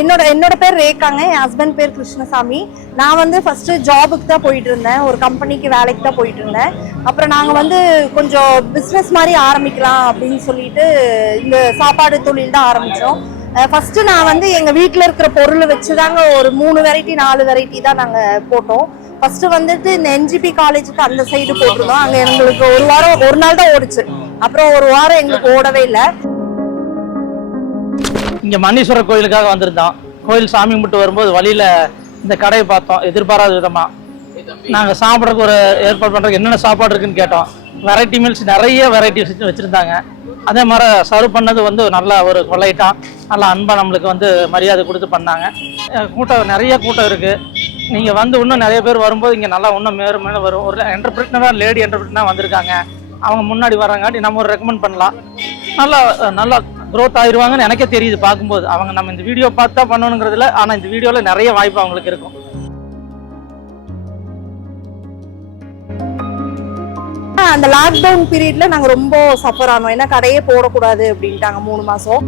என்னோட என்னோட பேர் ரேகாங்க என் ஹஸ்பண்ட் பேர் கிருஷ்ணசாமி. நான் வந்து ஃபர்ஸ்ட் ஜாபுக்கு தான் போயிட்டு இருந்தேன் ஒரு கம்பெனிக்கு வேலைக்கு தான் போயிட்டு இருந்தேன் அப்புறம் நாங்கள் வந்து கொஞ்சம் பிஸ்னஸ் மாதிரி ஆரம்பிக்கலாம் அப்படின்னு சொல்லிட்டு இந்த சாப்பாடு தொழில் தான் ஆரம்பித்தோம் ஃபஸ்ட்டு நான் வந்து எங்கள் வீட்டில் இருக்கிற பொருளை வச்சு தாங்க ஒரு மூணு வெரைட்டி நாலு வெரைட்டி தான் நாங்கள் போட்டோம். ஃபர்ஸ்ட் வந்துட்டு இந்த என்ஜிபி காலேஜுக்கு அந்த சைடு போட்டிருந்தோம். அங்கே எங்களுக்கு ஒரு வாரம் ஒரு நாள் தான் ஓடுச்சு. அப்புறம் ஒரு வாரம் எங்களுக்கு ஓடவே இல்லை. இங்க மன்னீஸ்வரர் கோயிலுக்காக வந்திருந்தோம் கோயில் சாமி கும்பிட்டு வரும்போது வழியில இந்த கடையை பார்த்தோம். எதிர்பாராத விதமா. நாங்க சாப்பிட்றதுக்கு ஒரு ஏற்பாடு பண்றதுக்கு என்னென்ன சாப்பாடு இருக்குன்னு கேட்டோம். வெரைட்டி மீல்ஸ் நிறைய வெரைட்டிஸ் வச்சிருந்தாங்க. அதே மாதிரி சர்வ் பண்ணது வந்து நல்ல ஒரு கொலைட்டாக நல்ல அன்பா நம்மளுக்கு வந்து மரியாதை கொடுத்து பண்ணாங்க. கூட்டம் நிறைய கூட்டம் இருக்கு. நீங்க வந்து இன்னும் நிறைய பேர் வரும்போது இங்க நல்லா இன்னும் மேலும் மேலும் வரும். ஒரு என்டர்பிரிட்டராக லேடி என்டர்பிரிட்டராக வந்திருக்காங்க. அவங்க முன்னாடி வர்றங்காட்டி நம்ம ஒரு ரெக்கமெண்ட் பண்ணலாம். நல்லா நல்லா க்ரோத் ஆயிருவாங்கன்னு எனக்கே தெரியுது பார்க்கும்போது. அவங்க நம்ம இந்த வீடியோ பார்த்தா பண்ணணுங்கிறதுல ஆனால் இந்த வீடியோவில் நிறைய வாய்ப்பு அவங்களுக்கு இருக்கும். அந்த லாக்டவுன் பீரியட்ல நாங்க ரொம்ப சஃபர் ஆனோம். ஏன்னா கடையே போடக்கூடாது அப்படின்ட்டாங்க மூணு மாசம்.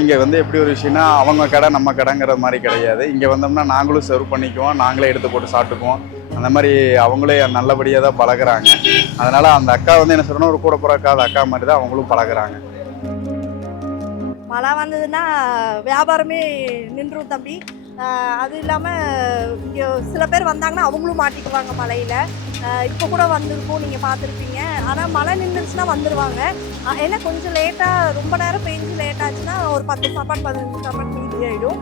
இங்கே வந்து எப்படி ஒரு விஷயம்னா அவங்க கடை நம்ம கடைங்கிற மாதிரி கிடையாது. இங்கே வந்தோம்னா நாங்களும் சர்வ் பண்ணிக்குவோம். நாங்களே எடுத்து போட்டு சாப்பிட்டுக்குவோம். அந்த மாதிரி அவங்களே நல்லபடியாக தான் பழகுறாங்க. அதனால அந்த அக்கா வந்து என்ன சொல்லணும் ஒரு கூட பிறக்காத அக்கா மாதிரி தான் அவங்களும் பழகுறாங்க. மழை வந்ததுன்னா வியாபாரமே நின்றும் தம்பி. அது இல்லாமல் இங்கே சில பேர் வந்தாங்கன்னா அவங்களும் மாட்டிக்குவாங்க மழையில். இப்போ கூட வந்திருக்கும் நீங்கள் பார்த்துருப்பீங்க. ஆனால் மழை நின்றுச்சுன்னா வந்துடுவாங்க ஏன்னா கொஞ்சம் லேட்டாக ரொம்ப நேரம் பெஞ்சு லேட் ஆச்சுன்னா ஒரு பத்து சாப்பாடு பதினஞ்சு சாப்பாடு மீதி ஆகிடும்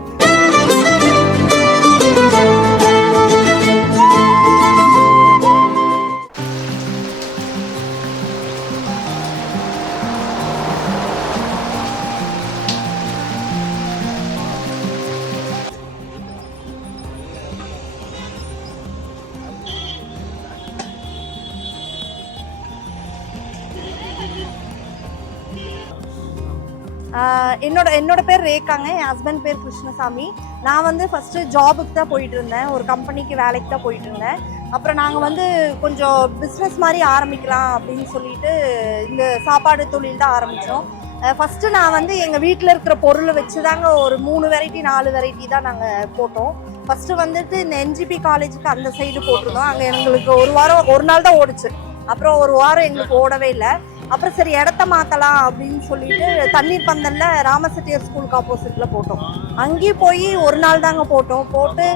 என்னோட என்னோட பேர் ரேகாங்க. என் ஹஸ்பண்ட் பேர் கிருஷ்ணசாமி. நான் வந்து ஃபஸ்ட்டு ஜாபுக்கு தான் போயிட்டு இருந்தேன் ஒரு கம்பெனிக்கு வேலைக்கு தான் போயிட்டு இருந்தேன் அப்புறம் நாங்கள் வந்து கொஞ்சம் பிஸ்னஸ் மாதிரி ஆரம்பிக்கலாம் அப்படின்னு சொல்லிட்டு இந்த சாப்பாடு தொழில் தான் ஆரம்பித்தோம் ஃபஸ்ட்டு நான் வந்து எங்கள் வீட்டில் இருக்கிற பொருளை வச்சு தாங்க ஒரு மூணு வெரைட்டி நாலு வெரைட்டி தான் நாங்கள் போட்டோம். ஃபஸ்ட்டு வந்துட்டு இந்த என்ஜிபி காலேஜுக்கு அந்த சைடு போட்டிருந்தோம். அங்கே எங்களுக்கு ஒரு வாரம் ஒரு நாள் தான் ஓடுச்சு. அப்புறம் ஒரு வாரம் எங்களுக்கு ஓடவே இல்லை. அப்புறம் சரி இடத்த மாற்றலாம் அப்படின்னு சொல்லிட்டு தண்ணீர் பந்தலில் ராமசெட்டியார் ஸ்கூலுக்கு ஆப்போசிட்டில் போட்டோம். அங்கேயும் போய் ஒரு நாள் தாங்க போட்டோம். போட்டு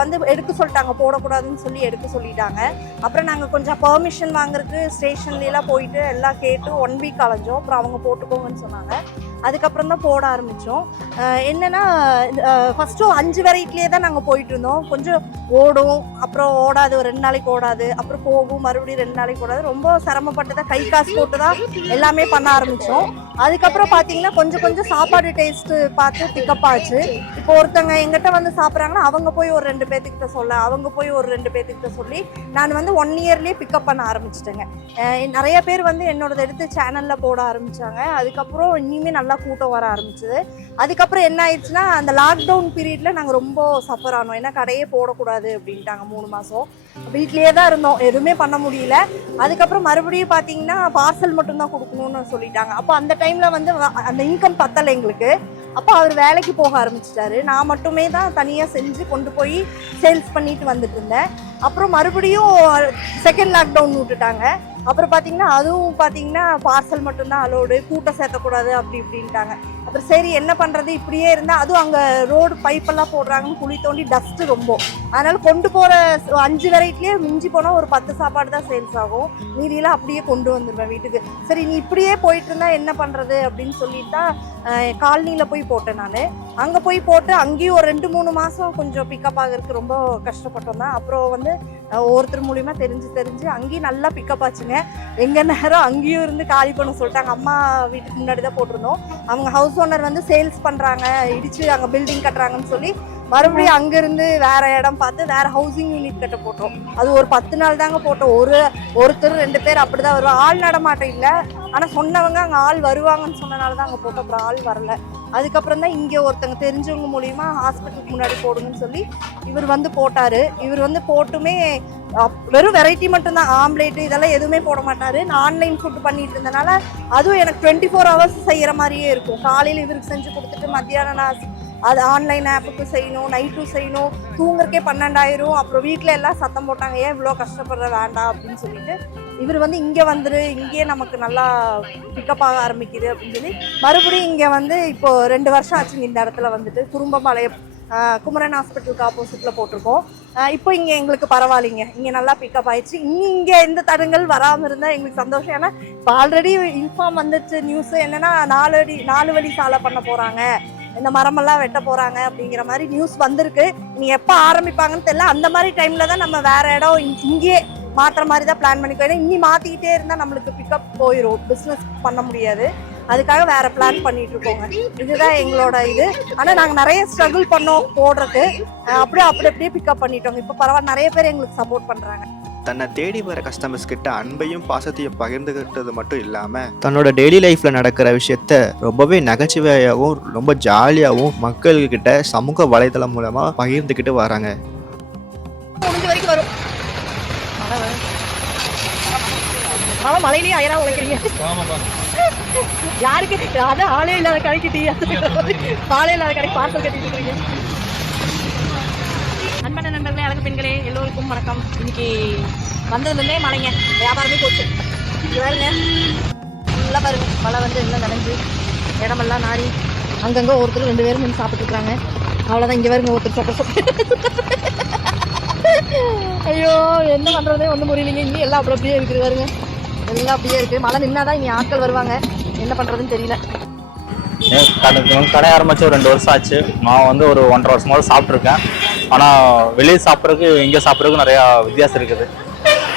வந்து எடுக்க சொல்லிட்டாங்க. போடக்கூடாதுன்னு சொல்லி எடுக்க சொல்லிட்டாங்க. அப்புறம் நாங்கள் கொஞ்சம் பெர்மிஷன் வாங்குறதுக்கு ஸ்டேஷன்லாம் போயிட்டு எல்லாம் கேட்டு ஒன் வீக் அலைஞ்சோம். அப்புறம் அவங்க போட்டுக்கோங்கன்னு சொன்னாங்க. அதுக்கப்புறம் தான் போட ஆரம்பித்தோம் என்னென்னா ஃபஸ்ட்டு அஞ்சு வெரைட்டிலே தான் நாங்கள் போயிட்டு இருந்தோம். கொஞ்சம் ஓடும் அப்புறம் ஓடாது ஒரு ரெண்டு நாளைக்கு ஓடாது அப்புறம் போகும் மறுபடியும் ரெண்டு நாளைக்கு ஓடாது. ரொம்ப சிரமப்பட்டு தான் கை காசு போட்டு தான் எல்லாமே பண்ண ஆரம்பித்தோம் அதுக்கப்புறம் பார்த்தீங்கன்னா கொஞ்சம் கொஞ்சம் சாப்பாடு டேஸ்ட்டு பார்த்து பிக்கப் ஆச்சு. இப்போ ஒருத்தவங்க எங்கிட்ட வந்து சாப்பிட்றாங்கன்னா அவங்க போய் ஒரு ரெண்டு பேர்த்துக்கிட்ட சொல்ல அவங்க போய் ஒரு ரெண்டு பேர்த்துக்கிட்ட சொல்லி நான் வந்து ஒன் இயர்லேயே பிக்கப் பண்ண ஆரம்பிச்சிட்டேங்க. நிறைய பேர் வந்து என்னோடது எடுத்து சேனலில் போட ஆரம்பிச்சாங்க. அதுக்கப்புறம் இனிமேல் நல்லா கூட்டம் வர ஆரம்பிச்சது. அதுக்கப்புறம் என்ன ஆயிடுச்சுன்னா அந்த லாக்டவுன் பீரியட்ல நாங்கள் ரொம்ப சஃபர் ஆனோம். ஏன்னா கடையே போடக்கூடாது அப்படின்ட்டாங்க மூணு மாதம் வீட்லேயே தான் இருந்தோம். எதுவுமே பண்ண முடியல. அதுக்கப்புறம் மறுபடியும் பார்த்தீங்கன்னா பார்சல் மட்டும்தான் கொடுக்கணும்னு சொல்லிட்டாங்க. அப்போ அந்த டைமில் வந்து வ- அந்த இன்கம் பத்தலை எங்களுக்கு. அப்போ அவர் வேலைக்கு போக ஆரம்பிச்சிட்டாரு. நான் மட்டுமே தான் தனியாக செஞ்சு கொண்டு போய் சேல்ஸ் பண்ணிட்டு வந்துட்டு இருந்தேன். அப்புறம் மறுபடியும் செகண்ட் லாக்டவுன் விட்டுட்டாங்க. அப்புறம் பார்த்தீங்கன்னா அதுவும் பார்த்தீங்கன்னா பார்சல் மட்டும்தான் அலோடு கூட்டம் சேர்த்தக்கூடாது அப்படி இப்படின்ட்டாங்க. அப்புறம் சரி என்ன பண்ணுறது இப்படியே இருந்தால் அதுவும் அங்கே ரோடு பைப்பெல்லாம் போடுறாங்கன்னு குழி தோண்டி டஸ்ட்டு ரொம்ப. அதனால் கொண்டு போகிற அஞ்சு வெரைட்டிலே மிஞ்சி போனால் ஒரு பத்து சாப்பாடு தான் சேல்ஸ் ஆகும். மீதியெல்லாம் அப்படியே கொண்டு வந்துடுவேன் வீட்டுக்கு. சரி நீ இப்படியே போயிட்டு இருந்தால் என்ன பண்ணுறது அப்படின்னு சொல்லிட்டு தான் காலனியில் போய் போட்டேன் நான். அங்கே போய் போட்டு அங்கேயும் ஒரு ரெண்டு மூணு மாதம் கொஞ்சம் பிக்கப் ஆகிறதுக்கு ரொம்ப கஷ்டப்பட்டோம் தான் அப்புறம் வந்து ஒருத்தர் மூலியமாக தெரிஞ்சு தெரிஞ்சு அங்கேயும் நல்லா பிக்கப் ஆச்சுங்க எங்க நேரம் அங்கேயும் இருந்து காலி பண்ண சொல்லிட்டாங்க. அம்மா வீட்டுக்கு முன்னாடி தான் போட்டிருந்தோம். அவங்க ஹவுஸ் ஓனர் வந்து சேல்ஸ் பண்ணுறாங்க இடிச்சு அங்கே பில்டிங் கட்டுறாங்கன்னு சொல்லி மறுபடியும் அங்கேருந்து வேற இடம் பார்த்து வேற ஹவுசிங் யூனிட் கட்ட போட்டோம். அது ஒரு பத்து நாள் தாங்க போட்டோம். ஒரு ஒருத்தர் ரெண்டு பேர் அப்படிதான் வருவாங்க. ஆள் நடமாட்டம் இல்லை. ஆனால் சொன்னவங்க அங்கே ஆள் வருவாங்கன்னு சொன்னனால தான் அங்கே போட்டோம். அப்புறம் ஆள் வரல. அதுக்கப்புறம் தான் இங்கே ஒருத்தங்க தெரிஞ்சவங்க மூலியமாக ஹாஸ்பிட்டலுக்கு முன்னாடி போடுங்கன்னு சொல்லி இவர் வந்து போட்டார். இவர் வந்து போட்டுமே வெறும் வெரைட்டி மட்டும்தான் ஆம்லேட்டு இதெல்லாம் எதுவுமே போட மாட்டார். நான் ஆன்லைன் ஃபுட் பண்ணிட்டு இருந்தனால அதுவும் எனக்கு டுவெண்ட்டி ஃபோர் ஹவர்ஸ் செய்கிற மாதிரியே இருக்கும். காலையில் இவருக்கு செஞ்சு கொடுத்துட்டு மத்தியானம் நான் அது ஆன்லைன் ஆப்புக்கு செய்யணும் நைட்டும் செய்யணும் தூங்குறக்கே பன்னெண்டாயிரம் அப்புறம் வீட்டில் எல்லாம் சத்தம் போட்டாங்க. ஏன் இவ்வளோ கஷ்டப்படுற வேண்டாம் அப்படின்னு சொல்லிட்டு இவர் வந்து இங்கே வந்துரு இங்கேயே நமக்கு நல்லா பிக்கப் ஆக ஆரம்பிக்குது அப்படின்னு சொல்லி மறுபடியும் இங்கே வந்து இப்போ ரெண்டு வருஷம் ஆச்சுங்க இந்த இடத்துல வந்துட்டு. குறும்பபாளையம் குமரன் ஹாஸ்பிட்டலுக்கு ஆப்போசிட்டில் போட்டிருக்கோம். இப்போ இங்கே எங்களுக்கு பரவாயில்லைங்க. இங்கே நல்லா பிக்கப் ஆயிடுச்சு. இனி இங்கே எந்த தடங்கள் வராமல் இருந்தால் எங்களுக்கு சந்தோஷம். ஏன்னா இப்போ ஆல்ரெடி இன்ஃபார்ம் வந்துச்சு நியூஸ் என்னென்னா நாலு அடி நாலு வழி சாலை பண்ண போகிறாங்க இந்த மரமெல்லாம் வெட்ட போகிறாங்க அப்படிங்கிற மாதிரி நியூஸ் வந்திருக்கு. நீ எப்போ ஆரம்பிப்பாங்கன்னு தெரியல. அந்த மாதிரி டைமில் தான் நம்ம வேறு இடம் இங்கேயே மாற்றுற மாதிரி தான் பிளான் பண்ணிக்கோ ஏன்னா இன்னி மாற்றிக்கிட்டே இருந்தால் நம்மளுக்கு பிக்கப் போயிடும் பிஸ்னஸ் பண்ண முடியாது. அதுக்காக வேற பிளான் பண்ணிட்டு இருக்கோங்க. இதுதான் எங்களோட இது. ஆனால் நாங்கள் நிறைய ஸ்ட்ரகிள் பண்ணோம் போடுறதுக்கு. அப்படியே அப்படி அப்படியே பிக்கப் பண்ணிட்டோங்க. இப்போ பரவாயில்ல நிறைய பேர் எங்களுக்கு சப்போர்ட் பண்ணுறாங்க தன்னை தேடி வர கஸ்டமர்ஸ் கிட்ட அன்பையும் பாசத்தையும் பகிர்ந்துக்கிட்டது மட்டும் இல்லாம தன்னோட டெய்லி லைஃப்ல நடக்கிற விஷயத்த ரொம்பவே நகைச்சுவையாகவும் ரொம்ப ஜாலியாகவும் மக்கள்கிட்ட சமூக வலைதளம் மூலமா பகிர்ந்துக்கிட்டு வராங்க. மழை மழையிலேயே அயரா உழைக்கிறீங்க. யாருக்கு? அதான் ஆளே இல்லாத கடைக்கு டீ ஆளே இல்லாத கடைக்கு பார்சல் கட்டிட்டு இருக்கீங்க. அன்பான நண்பர்களே அழகு பெண்களே எல்லோருக்கும் வணக்கம். இன்னைக்கு வந்ததுலேருந்தே மழைங்க. வியாபாரமே போச்சு. பாருங்க ஃபுல்லாக பாருங்க. மழை வந்து எல்லாம் நனைஞ்சு இடமெல்லாம் நாரி அங்கங்கே ஒருத்தர் ரெண்டு பேரும் நின்று சாப்பிட்டு இருக்காங்க அவ்வளோதான் இங்கே பாருங்க ஒருத்தர் சாப்பிட ஐயோ என்ன பண்றதே ஒன்றும் புரியலைங்க. இங்கே எல்லாம் அப்படி அப்படியே இருக்குது பாருங்க. எல்லாம் அப்படியே இருக்கு? மழை நின்னாதான் இனி ஆட்கள் வருவாங்க. என்ன பண்றதுன்னு தெரியல. கடை கடை ஆரம்பிச்சு ஒரு ரெண்டு வருஷம் ஆச்சு. நான் வந்து ஒரு ஒன்றரை வருஷமாவது சாப்பிட்ருக்கேன் ஆனால் வெளியே சாப்பிட்றதுக்கு இங்கே சாப்பிட்றதுக்கு நிறையா வித்தியாசம் இருக்குது.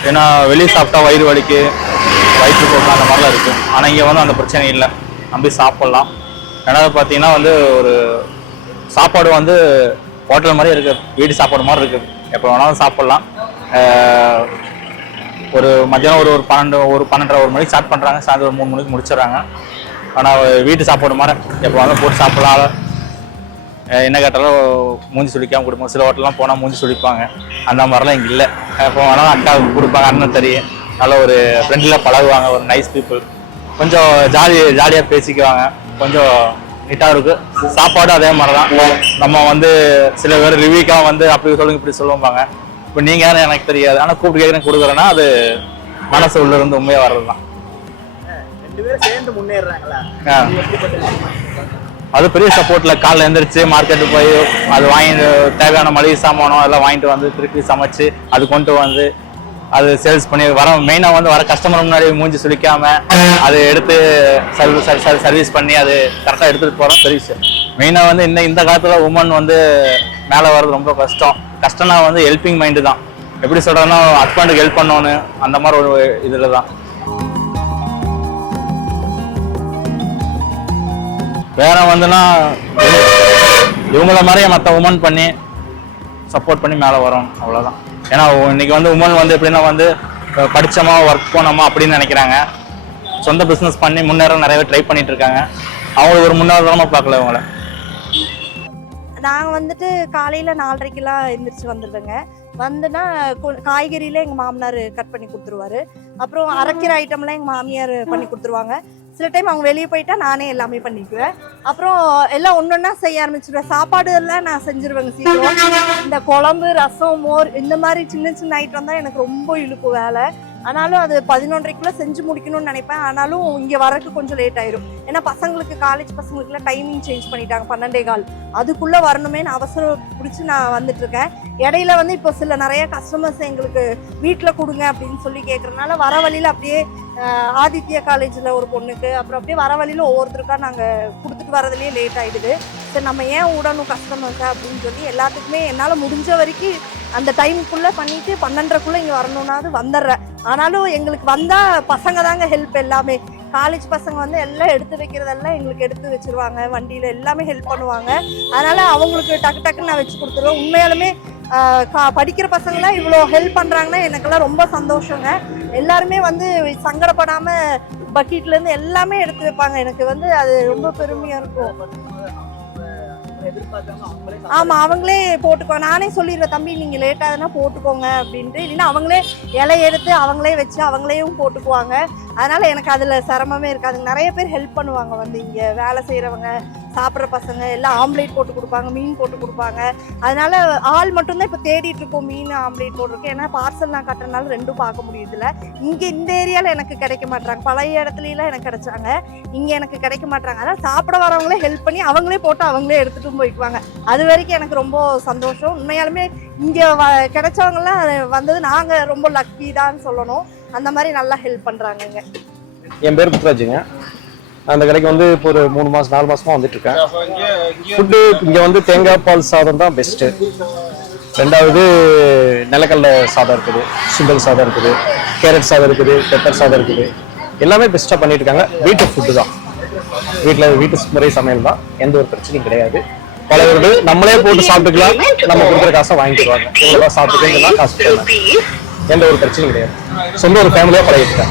ஏன்னா வெளியே சாப்பிட்டா வயிறு வலிக்கு வயிற்றுப்போக்கு அந்த மாதிரிலாம் இருக்குது ஆனால் இங்கே வந்து அந்த பிரச்சனை இல்லை. நம்பி சாப்பிட்லாம். ரெண்டாவது பார்த்தீங்கன்னா வந்து ஒரு சாப்பாடு வந்து ஹோட்டல் மாதிரி இருக்குது வீட்டு சாப்பாடு மாதிரி இருக்குது எப்போ வேணாலும் சாப்பிட்லாம். ஒரு மத்தியானம் ஒரு ஒரு பன்னெண்டு ஒரு பன்னெண்டரை ஒரு மணிக்கு ஸ்டார்ட் பண்ணுறாங்க சாயந்தரம் ஒரு மூணு மணிக்கு முடிச்சிடுறாங்க. ஆனால் வீட்டு சாப்பாடு மாதிரி எப்போ வந்து போட்டு சாப்பிடலாம். என்ன கேட்டாலும் மூஞ்சி சுழிக்காமல் கொடுப்போம் சில ஹோட்டல்லாம் போனால் மூஞ்சி சுழிப்பாங்க அந்த மாதிரிலாம் இங்கே இல்லை. எப்போ வேணாலும் அக்காவுக்கு கொடுப்பாங்க அண்ணன் தெரியும். நல்ல ஒரு ஃப்ரெண்ட்லியாக பழகுவாங்க. ஒரு நைஸ் பீப்புள் கொஞ்சம் ஜாலி ஜாலியாக பேசிக்குவாங்க. கொஞ்சம் நீட்டாக இருக்குது சாப்பாடும் அதே மாதிரி தான் நம்ம வந்து சில பேர் ரிவ்யூக்காக வந்து அப்படி சொல்லுங்க இப்படி சொல்லுவாங்க இப்போ நீங்கள் யாரும் எனக்கு தெரியாது. ஆனால் கூப்பிட்டு கேட்குறேன் கொடுக்குறேன்னா அது மனசு உள்ள இருந்து உண்மையாக வர்றது தான். அது பெரிய சப்போர்ட்ல காலைல எந்திரிச்சு மார்க்கெட்டு போய் அது வாங்கிட்டு தேவையான மளிகை சாமானம் அதெல்லாம் வாங்கிட்டு வந்து திருப்பி சமைச்சு அது கொண்டு வந்து அது சேல்ஸ் பண்ணி வர மெயினாக வந்து வர கஸ்டமர் முன்னாடி மூஞ்சி சுளிக்காம அதை எடுத்து சர்வீஸ் சர்வீஸ் பண்ணி அது கரெக்டாக எடுத்துகிட்டு போகிறோம் பெரிய விஷயம். மெயினாக வந்து இந்த இந்த காலத்தில் உமன் வந்து மேலே வர்றது ரொம்ப கஷ்டம். கஷ்டம்னா வந்து ஹெல்பிங் மைண்டு தான். எப்படி சொல்கிறதுன்னா ஹஸ்பண்டுக்கு ஹெல்ப் பண்ணணும் அந்த மாதிரி ஒரு இதில் தான். வேற வந்துன்னா இவங்கள மாதிரியே மற்ற உமன் பண்ணி சப்போர்ட் பண்ணி மேலே வரும் அவ்வளோதான் ஏன்னா இன்னைக்கு வந்து உமன் வந்து எப்படின்னா வந்து படித்தோமா ஒர்க் போனோமா அப்படின்னு நினைக்கிறாங்க. சொந்த பிஸ்னஸ் பண்ணி முன்னேற நிறைய ட்ரை பண்ணிட்டு இருக்காங்க. அவங்களுக்கு ஒரு முன்னேறமா பார்க்கல இவங்கள. நாங்கள் வந்துட்டு காலையில் நாலரைக்கெல்லாம் எழுந்திரிச்சு வந்துடுவேங்க. வந்துன்னா கொ- காய்கறியில எங்கள் மாமனார் கட் பண்ணி கொடுத்துருவாரு. அப்புறம் அரைக்கிற ஐட்டம்லாம் எங்கள் மாமியார் பண்ணி கொடுத்துருவாங்க. சில டைம் அவங்க வெளியே போயிட்டா நானே எல்லாமே பண்ணிக்குவேன். அப்புறம் எல்லாம் ஒன்றொன்னா செய்ய ஆரம்பிச்சிடுவேன் சாப்பாடு எல்லாம் நான் செஞ்சிருவேங்க சீக்கிரம். இந்த குழம்பு ரசம் மோர் இந்த மாதிரி சின்ன சின்ன ஐட்டம் தான் எனக்கு ரொம்ப இழுப்பு வேலை. ஆனாலும் அது பதினொன்றரைக்குள்ளே செஞ்சு முடிக்கணும்னு நினைப்பேன். ஆனாலும் இங்கே வரக்கு கொஞ்சம் லேட் ஆயிரும். ஏன்னா பசங்களுக்கு காலேஜ் பசங்களுக்குலாம் டைமிங் சேஞ்ச் பண்ணிட்டாங்க பன்னெண்டே கால். அதுக்குள்ளே வரணுமே நான் அவசரம் பிடிச்சி நான் வந்துட்டு இருக்கேன் இடையில வந்து இப்போ சில நிறைய கஸ்டமர்ஸ் எங்களுக்கு வீட்டில் கொடுங்க அப்படின்னு சொல்லி கேட்குறதுனால வர வழியில் அப்படியே ஆதித்ய ஆதித்யா காலேஜில் ஒரு பொண்ணுக்கு அப்புறம் அப்படியே வர வழியில் ஒவ்வொருத்தருக்கா நாங்கள் கொடுத்துட்டு வரதுலேயே லேட் ஆயிடுது. சரி நம்ம ஏன் விடணும் கஸ்டமர்ஸை அப்படின்னு சொல்லி எல்லாத்துக்குமே என்னால் முடிஞ்ச வரைக்கும் அந்த டைமுக்குள்ளே பண்ணிவிட்டு பன்னெண்டரைக்குள்ளே இங்கே வரணும்னாவது வந்துடுறேன். ஆனாலும் எங்களுக்கு வந்தால் பசங்க தாங்க ஹெல்ப் எல்லாமே. காலேஜ் பசங்க வந்து எல்லாம் எடுத்து வைக்கிறதெல்லாம் எங்களுக்கு எடுத்து வச்சிருவாங்க. வண்டியில் எல்லாமே ஹெல்ப் பண்ணுவாங்க. அதனால அவங்களுக்கு டக்கு டக்குன்னு நான் வச்சு கொடுத்துருவேன். உண்மையாலுமே கா படிக்கிற பசங்களாம் இவ்வளோ ஹெல்ப் பண்ணுறாங்கன்னா எனக்கெல்லாம் ரொம்ப சந்தோஷங்க. எல்லாருமே வந்து சங்கடப்படாமல் பக்கெட்ல இருந்து எல்லாமே எடுத்து வைப்பாங்க. எனக்கு வந்து அது ரொம்ப பெருமையா இருக்கும். எதிர்பார்க்காம அவங்களே ஆமா அவங்களே போட்டுக்குவாங்க நானே சொல்லிடுவேன் தம்பி நீங்க லேட்டாக போட்டுக்கோங்க அப்படின்ட்டு. இல்லைன்னா அவங்களே இலை எடுத்து அவங்களே வச்சு அவங்களையும் போட்டுக்குவாங்க. அதனால எனக்கு அதுல சிரமமே இருக்காது. நிறைய பேர் ஹெல்ப் பண்ணுவாங்க வந்து இங்க வேலை செய்யறவங்க சாப்பிட்ற பசங்க எல்லாம் ஆம்லேட் போட்டு கொடுப்பாங்க மீன் போட்டு கொடுப்பாங்க. அதனால ஆள் மட்டும்தான் இப்போ தேடிட்டு இருக்கோம் மீன் ஆம்லேட் போட்டிருக்கோம் ஏன்னா பார்சல் நான் கட்டுறதுனால ரெண்டும் பார்க்க முடியுதுல இங்கே இந்த ஏரியாவில் எனக்கு கிடைக்க மாட்டாங்க பழைய இடத்துலலாம் எனக்கு கிடைச்சாங்க. இங்கே எனக்கு கிடைக்க மாட்டாங்க அதனால் சாப்பிட வரவங்களே ஹெல்ப் பண்ணி அவங்களே போட்டு அவங்களே எடுத்துகிட்டு போய்க்குவாங்க. அது வரைக்கும் எனக்கு ரொம்ப சந்தோஷம். உண்மையாலுமே இங்கே வ கிடைச்சவங்கலாம் வந்தது நாங்கள் ரொம்ப லக்கி தான் சொல்லணும். அந்த மாதிரி நல்லா ஹெல்ப் பண்ணுறாங்கங்க என் பேர் புத்ராஜுங்க அந்த கடைக்கு வந்து இப்போ ஒரு மூணு மாசம் நாலு மாசமா வந்துட்டு இருக்கேன். ஃபுட்டு இங்க வந்து தேங்காய் பால் சாதம் தான் பெஸ்ட்டு ரெண்டாவது நிலக்கடலை சாதம் இருக்குது. சுண்டல் சாதம் இருக்குது. கேரட் சாதம் இருக்குது. பெப்பர் சாதம் இருக்குது. எல்லாமே பெஸ்ட்டாக பண்ணிட்டு இருக்காங்க. வீட்டு ஃபுட்டு தான். வீட்டில் வீட்டு முறை சமையல் தான். எந்த ஒரு பிரச்சனையும் கிடையாது. பலவர்கள் நம்மளே போட்டு சாப்பிட்டுக்கலாம். நம்ம கொடுக்குற காசை வாங்கிடுவாங்க. இவ்வளோ சாப்பிட்டுக்கலாம் காசு. எந்த ஒரு பிரச்சனையும் கிடையாது. சொந்த ஒரு ஃபேமிலியாக பழகிட்டு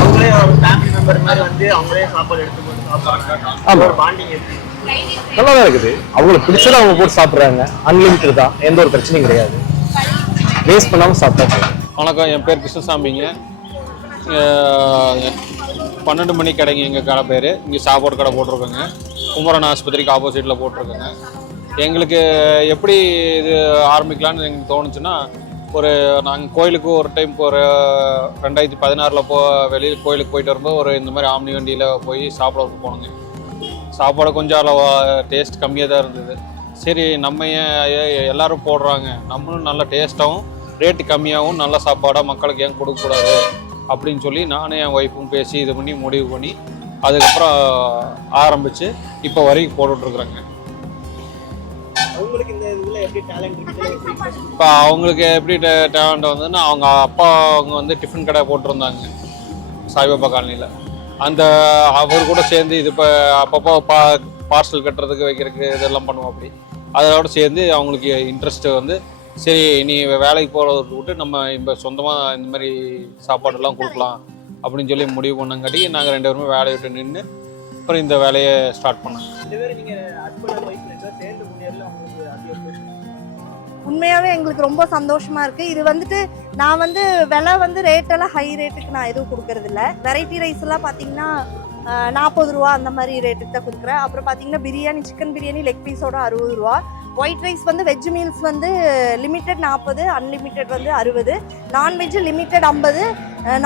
அவங்களே ஒரு ஃபேமிலி மெம்பர் மாதிரி வந்து அவங்களே சாப்பாடு எடுத்து போட்டு சாப்பிடுறாங்க ஆமா. ஒரு பாண்டிங் எப்படி? நல்லா தான் இருக்குது. அவங்களுக்கு பிடிச்சதை அவங்க போட்டு சாப்பிட்றாங்க. அன்லிமிட்டட் தான். எந்த ஒரு பிரச்சனையும் கிடையாது. வேஸ்ட் பண்ணாமல் சாப்பிட்டா. வணக்கம். என் பேர் கிருஷ்ணசாமிங்க. பன்னெண்டு மணி கடைங்க எங்கள் கடை பேர். இங்கே சாப்பாடு கடை போட்டிருக்கோங்க. குமரன் ஆஸ்பத்திரிக்கு ஆப்போசிட்டில் போட்டிருக்கோங்க. எங்களுக்கு எப்படி இது ஆரம்பிக்கலாம்னு எங்களுக்கு தோணுச்சுன்னா ஒரு நாங்கள் கோயிலுக்கு ஒரு டைம் ஒரு ரெண்டாயிரத்தி பதினாறில் போ வெளியில் கோயிலுக்கு போயிட்டு வரும்போது ஒரு இந்த மாதிரி ஆம்னி வண்டியில் போய் சாப்பிட போனோங்க. சாப்பாடு கொஞ்சம் அளவு டேஸ்ட் கம்மியாக தான் இருந்தது. சரி நம்ம ஏன் எல்லோரும் போடுறாங்க. நம்மளும் நல்ல டேஸ்ட்டாகவும் ரேட்டு கம்மியாகவும் நல்ல சாப்பாடாக மக்களுக்கு ஏன் கொடுக்கக்கூடாது அப்படின்னு சொல்லி நானும் என் ஒய்ஃபும் பேசி இது பண்ணி முடிவு பண்ணி அதுக்கப்புறம் ஆரம்பித்து இப்போ வரைக்கும் போட்டுட்ருக்குறேங்க அவங்களுக்கு இந்த இதுல எப்படி டேலண்ட் இருக்குது இப்போ அவங்களுக்கு எப்படி டேலண்ட் வந்ததுன்னா அவங்க அப்பா அவங்க வந்து டிஃபன் கடை போட்டிருந்தாங்க சாய்பாபா காலனியில் அந்த அவர் கூட சேர்ந்து இது இப்போ அப்பப்போ பா பார்சல் கட்டுறதுக்கு வைக்கிறதுக்கு இதெல்லாம் பண்ணுவோம் அப்படி. அதோட சேர்ந்து அவங்களுக்கு இன்ட்ரெஸ்ட் வந்து சரி நீ வேலைக்கு போகிறத விட்டு நம்ம இப்போ சொந்தமாக இந்த மாதிரி சாப்பாடெல்லாம் கொடுக்கலாம் அப்படின்னு சொல்லி முடிவு பண்ணங்காட்டி நாங்கள் ரெண்டு பேருமே வேலையை விட்டு நின்று அப்புறம் இந்த வேலையை ஸ்டார்ட் பண்ணோம். உண்மையாகவே எங்களுக்கு ரொம்ப சந்தோஷமாக இருக்குது இது வந்துட்டு நான் வந்து விலை வந்து ரேட்டெல்லாம் ஹை ரேட்டுக்கு நான் எதுவும் கொடுக்கறதில்ல வெரைட்டி ரைஸ் எல்லாம் நாற்பது ரூபா அந்த மாதிரி ரேட்டுக்கு தான் கொடுக்குறேன். அப்புறம் பார்த்தீங்கன்னா பிரியாணி சிக்கன் பிரியாணி லெக் பீஸோட அறுபது ரூபா. ஒயிட் ரைஸ் வந்து வெஜ் மீல்ஸ் வந்து லிமிட்டட் நாற்பது அன்லிமிட்டெட் வந்து அறுபது. நான்வெஜ் லிமிட்டட் ஐம்பது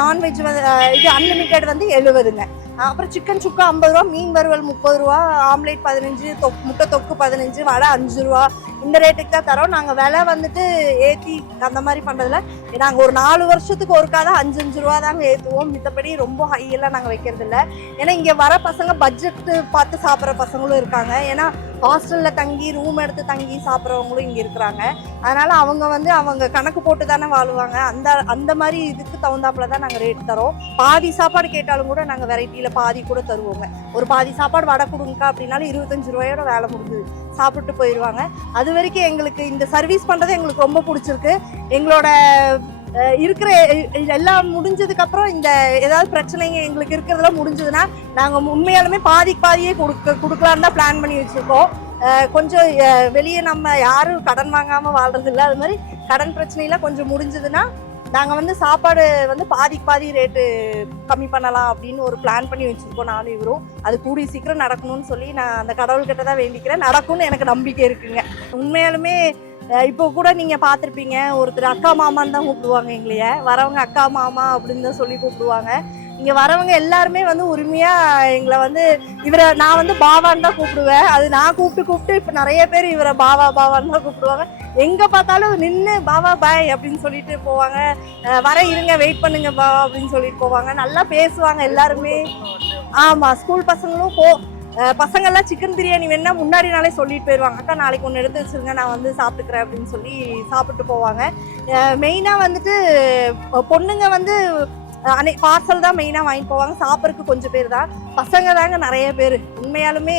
நான்வெஜ் வந்து இது அன்லிமிட்டெட் வந்து எழுபதுங்க. அப்புறம் சிக்கன் சுக்கா ஐம்பது ரூபா மீன் வறுவல் முப்பது ரூபா ஆம்லேட் பதினஞ்சு தொக் முட்டை தொக்கு பதினஞ்சு வடை அஞ்சு ரூபா. இந்த ரேட்டுக்கு தான் தரோம். நாங்கள் விலை வந்துட்டு ஏற்றி அந்த மாதிரி பண்ணுறதுல நாங்கள் ஒரு நாலு வருஷத்துக்கு ஒருக்கா தான் அஞ்சு அஞ்சு ரூபா தாங்க ஏற்றுவோம் மித்தபடி ரொம்ப ஹையெல்லாம் நாங்கள் வைக்கிறது இல்லை ஏன்னா இங்கே வர பசங்க பட்ஜெட்டு பார்த்து சாப்பிட்ற பசங்களும் இருக்காங்க. ஏன்னா ஹாஸ்டலில் தங்கி ரூம் எடுத்து தங்கி சாப்பிட்றவங்களும் இங்கே இருக்கிறாங்க. அதனால் அவங்க வந்து அவங்க கணக்கு போட்டு தானே வாழுவாங்க. அந்த அந்த மாதிரி இதுக்கு தகுந்தாப்புல தான் நாங்கள் ரேட் தரோம். பாதி சாப்பாடு கேட்டாலும் கூட நாங்கள் வெரைட்டியில் பாதி கூட தருவோங்க. ஒரு பாதி சாப்பாடு வடை கொடுங்கக்கா அப்படின்னாலும் இருபத்தஞ்சு ரூபாயோட வேலை முடிஞ்சுது சாப்பிட்டு போயிடுவாங்க அது வரைக்கும் எங்களுக்கு இந்த சர்வீஸ் பண்ணுறது எங்களுக்கு ரொம்ப பிடிச்சிருக்கு. எங்களோட இருக்கிற எல்லாம் முடிஞ்சதுக்கு அப்புறம் இந்த ஏதாவது பிரச்சனைங்க எங்களுக்கு இருக்கிறதெல்லாம் முடிஞ்சதுன்னா நாங்கள் உண்மையாலுமே பாதிக்கு பாதியே கொடுக்க கொடுக்கலான்னு தான் பிளான் பண்ணி வச்சுருக்கோம். கொஞ்சம் வெளியே நம்ம யாரும் கடன் வாங்காமல் வாழ்றது இல்லை. அது மாதிரி கடன் பிரச்சனையெல்லாம் கொஞ்சம் முடிஞ்சதுன்னா நாங்கள் வந்து சாப்பாடு வந்து பாதிக்கு பாதி ரேட்டு கம்மி பண்ணலாம் அப்படின்னு ஒரு பிளான் பண்ணி வச்சுருக்கோம் நானும் இவரும். அது கூடிய சீக்கிரம் நடக்கணும்னு சொல்லி நான் அந்த கடவுள்கிட்ட தான் வேண்டிக்கிறேன். நடக்கும்னு எனக்கு நம்பிக்கை இருக்குங்க. உண்மையாலுமே இப்போ கூட நீங்கள் பார்த்துருப்பீங்க ஒருத்தர் அக்கா மாமான்னு தான் கூப்பிடுவாங்க எங்களைய. வரவங்க அக்கா மாமா அப்படின்னு தான் சொல்லி கூப்பிடுவாங்க. இங்கே வரவங்க எல்லாருமே வந்து உரிமையாக எங்களை வந்து இவரை நான் வந்து பாவான்னு தான் கூப்பிடுவேன். அது நான் கூப்பிட்டு கூப்பிட்டு இப்போ நிறைய பேர் இவரை பாவா பாவான்னு தான் கூப்பிடுவாங்க. எங்கே பார்த்தாலும் நின்று பாவா பாய் அப்படின்னு சொல்லிட்டு போவாங்க. வர இருங்க வெயிட் பண்ணுங்க பாவா அப்படின்னு சொல்லிட்டு போவாங்க. நல்லா பேசுவாங்க எல்லாருமே. ஆமா ஸ்கூல் பசங்களும் போ பசங்கள்லாம் சிக்கன் பிரியாணி வேணா முன்னாடி நாளே சொல்லிட்டு போயிடுவாங்க அக்கா நாளைக்கு ஒன்று எடுத்து வச்சுருங்க நான் வந்து சாப்பிட்டுக்கிறேன் அப்படின்னு சொல்லி சாப்பிட்டு போவாங்க. மெயினாக வந்துட்டு பொண்ணுங்க வந்து அனை பார்சல் தான் மெயினாக வாங்கிட்டு போவாங்க. சாப்பிட்றதுக்கு கொஞ்சம் பேர் தான். பசங்க தாங்க நிறைய பேர். உண்மையாலுமே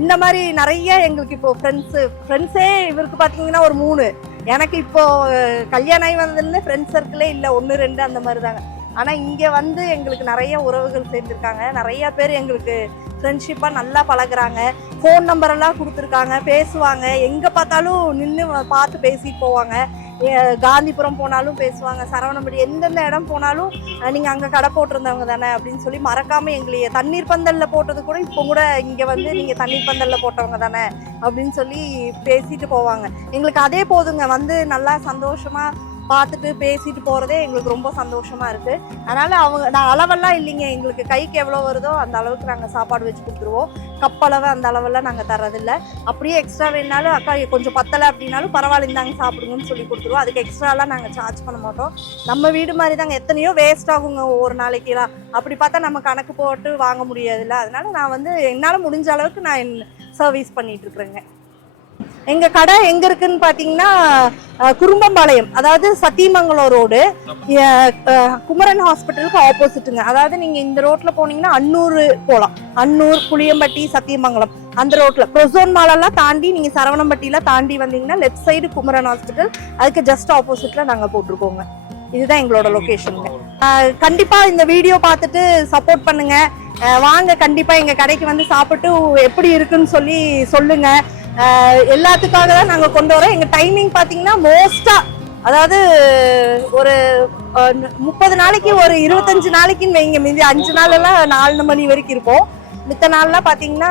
இந்த மாதிரி நிறைய எங்களுக்கு இப்போ ஃப்ரெண்ட்ஸு ஃப்ரெண்ட்ஸே இவருக்கு பார்த்தீங்கன்னா ஒரு மூணு. எனக்கு இப்போது கல்யாணம் ஆகி வந்ததுலேருந்து ஃப்ரெண்ட்ஸ் சர்க்கிளே இல்லை ஒன்று ரெண்டு அந்த மாதிரி தாங்க. ஆனால் இங்கே வந்து எங்களுக்கு நிறைய உறவுகள் சேர்ந்துருக்காங்க. நிறைய பேர் எங்களுக்கு ஃப்ரெண்ட்ஷிப்பாக நல்லா பழகுறாங்க. ஃபோன் நம்பரெல்லாம் கொடுத்துருக்காங்க பேசுவாங்க. எங்கே பார்த்தாலும் நின்று பார்த்து பேசிட்டு போவாங்க. காந்திபுரம் போனாலும் பேசுவாங்க சரவணம்படி எந்தெந்த இடம் போனாலும் நீங்கள் அங்கே கடை போட்டிருந்தவங்க தானே அப்படின்னு சொல்லி மறக்காமல் எங்களைய தண்ணீர் பந்தலில் போட்டது கூட இப்போ கூட இங்கே வந்து நீங்கள் தண்ணீர் பந்தலில் போட்டவங்க தானே அப்படின்னு சொல்லி பேசிட்டு போவாங்க. எங்களுக்கு அதே போதுங்க வந்து நல்லா சந்தோஷமாக பார்த்துட்டு பேசிட்டு போகிறதே எங்களுக்கு ரொம்ப சந்தோஷமாக இருக்குது அதனால் அவங்க நான் அளவெல்லாம் இல்லைங்க. எங்களுக்கு கைக்கு எவ்வளோ வருதோ அந்த அளவுக்கு நாங்கள் சாப்பாடு வச்சு கொடுத்துருவோம். கப்பளவை அந்த அளவெல்லாம் நாங்கள் தரதில்ல அப்படியே எக்ஸ்ட்ரா வேணாலும் அக்கா கொஞ்சம் பத்தலை அப்படின்னாலும் பரவாயில்ல இந்தாங்க சாப்பிடுங்கன்னு சொல்லி கொடுத்துருவோம். அதுக்கு எக்ஸ்ட்ராலாம் நாங்கள் சார்ஜ் பண்ண மாட்டோம். நம்ம வீடு மாதிரி தாங்க எத்தனையோ வேஸ்ட் ஆகுங்க ஒவ்வொரு நாளைக்கெல்லாம். அப்படி பார்த்தா நம்ம கணக்கு போட்டு வாங்க முடியாதுல்ல. அதனால் நான் வந்து என்னால் முடிஞ்ச அளவுக்கு நான் சர்வீஸ் பண்ணிகிட்டு இருக்கிறேங்க. எங்கள் கடை எங்கே இருக்குன்னு பார்த்தீங்கன்னா குறும்பம்பாளையம் அதாவது சத்தியமங்கலம் ரோடு குமரன் ஹாஸ்பிட்டலுக்கு ஆப்போசிட்டுங்க. அதாவது நீங்கள் இந்த ரோட்டில் போனீங்கன்னா அன்னூர் போகலாம் அன்னூர் புளியம்பட்டி சத்தியமங்கலம். அந்த ரோட்டில் ப்ரொசோன் மாலெல்லாம் தாண்டி நீங்கள் சரவணம்பட்டியில் தாண்டி வந்தீங்கன்னா லெஃப்ட் சைடு குமரன் ஹாஸ்பிட்டல் அதுக்கு ஜஸ்ட் ஆப்போசிட்டில் நாங்கள் போட்டிருக்கோங்க. இதுதான் எங்களோட லொக்கேஷனுங்க கண்டிப்பாக இந்த வீடியோ பார்த்துட்டு சப்போர்ட் பண்ணுங்க. அஹ், வாங்க கண்டிப்பாக எங்கள் கடைக்கு வந்து சாப்பிட்டு எப்படி இருக்குன்னு சொல்லி சொல்லுங்க. அஹ், எல்லாத்துக்காக தான் நாங்கள் கொண்டு வரோம். எங்கள் டைமிங் பார்த்தீங்கன்னா மோஸ்ட்டாக அதாவது ஒரு முப்பது நாளைக்கு ஒரு இருபத்தஞ்சு நாளைக்குன்னு வைங்க. மீதி அஞ்சு நாளெல்லாம் நாலு மணி வரைக்கும் இருப்போம். மித்த நாள்லாம் பார்த்தீங்கன்னா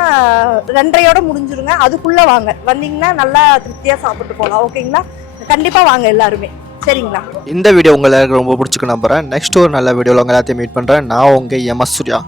ரெண்டரையோட முடிஞ்சிருங்க. அதுக்குள்ளே வாங்க. வந்தீங்கன்னா நல்லா திருப்தியாக சாப்பிட்டு போகலாம் ஓகேங்களா? கண்டிப்பாக வாங்க எல்லாருமே. சரிங்களா? இந்த வீடியோ உங்களுக்கு ரொம்ப பிடிச்சிக்க நம்புகிறேன் நெக்ஸ்ட் ஒரு நல்ல வீடியோவில் உங்கள் எல்லாத்தையும் மீட் பண்ணுறேன் நான் உங்கள் எம் எஸ் சூர்யா.